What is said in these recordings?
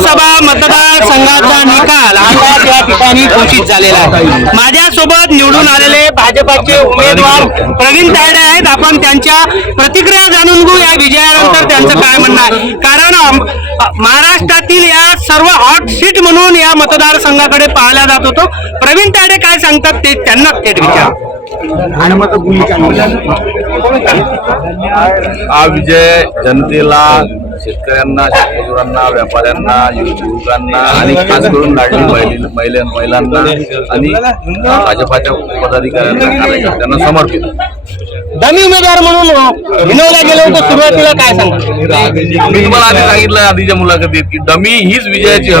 लोकसभा मतदारसंघाचा निकाल आज या ठिकाणी घोषित झालेला आहे. माझ्यासोबत निवडून आलेले भाजपाचे उमेदवार प्रवीण तायडे आहेत. आपण त्यांच्या प्रतिक्रिया जाणून घेऊ या विजयानंतर त्यांचं काय म्हणणं आहे. कारण महाराष्ट्रातील या सर्व हॉट सीट म्हणून या मतदारसंघाकडे पाहिला जात होतो. प्रवीण तायडे काय सांगतात ते त्यांना थेट विचार. हा विजय जनतेला शेतकऱ्यांना शेतमजुरांना व्यापाऱ्यांना युवकांना आणि खास करून लाडली महिला महिला- महिलांना आणि भाजपाच्या पदाधिकाऱ्यांना कार्यकर्त्यांना समर्पित. दमी उमेदवार म्हणून विनवल्या गेले होते सुरुवातीला काय सांगतात मी तुम्हाला आधी सांगितलं आधीच्या मुलाखतीत की डमी हीच विजयाची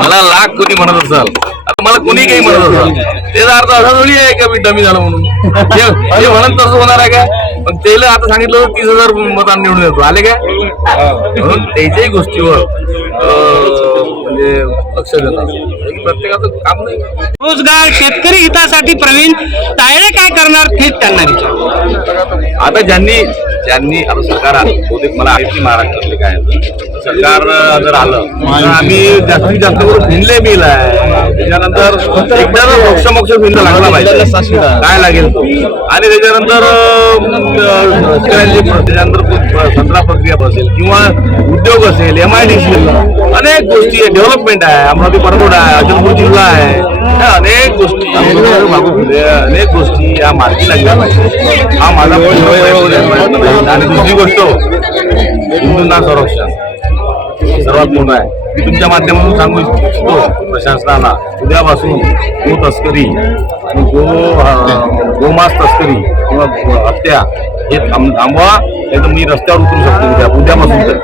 मला लाख कोणी म्हणत असाल आता मला कोणी काही म्हणत असाल त्याचा अर्थ असा थोडी आहे का मी डमी झालो म्हणून? जे म्हणत तसं होणार आहे काय पण त्याला आता सांगितलं होतं तीस हजार मतांनी निवडून येतो. आले काय म्हणून त्याच्याही गोष्टीवर म्हणजे लक्ष देतात हे प्रत्येकाचं काम नाही. रोजगार शेतकरी हितासाठी प्रवीण तायडे काय करणार थेट त्यांना विचार. आता ज्यांनी ज्यांनी आता सरकार आलं, बहुतेक मला माहिती महाराष्ट्रातले काय. सरकार जर आलं आम्ही जास्तीत जास्त करून भिनले बिल आहे. त्याच्यानंतर एकदा मोक्ष भिन्न लागला पाहिजे. काय लागेल आणि त्याच्यानंतर त्याच्यानंतर संत्रा प्रक्रिया असेल किंवा उद्योग असेल एम आय डी सी अनेक गोष्टी डेव्हलपमेंट आहे. अमरावती परकोड आहे. अचलपूर जिल्हा आहे. अनेक गोष्टी. अनेक गोष्टी या मार्गी लागल्या पाहिजे. हा माझा. आणि दुसरी गोष्ट हिंदूंना संरक्षण. सर्वात मोठा आहे. मी तुमच्या माध्यमातून सांगू इच्छितो प्रशासनाला उद्यापासून गो तस्करी आणि गो गोमास तस्करी किंवा हत्या हे थांब- थांबवा नाही तर मी रस्त्यावर उतरू शकतो उद्या उद्यापासून तर.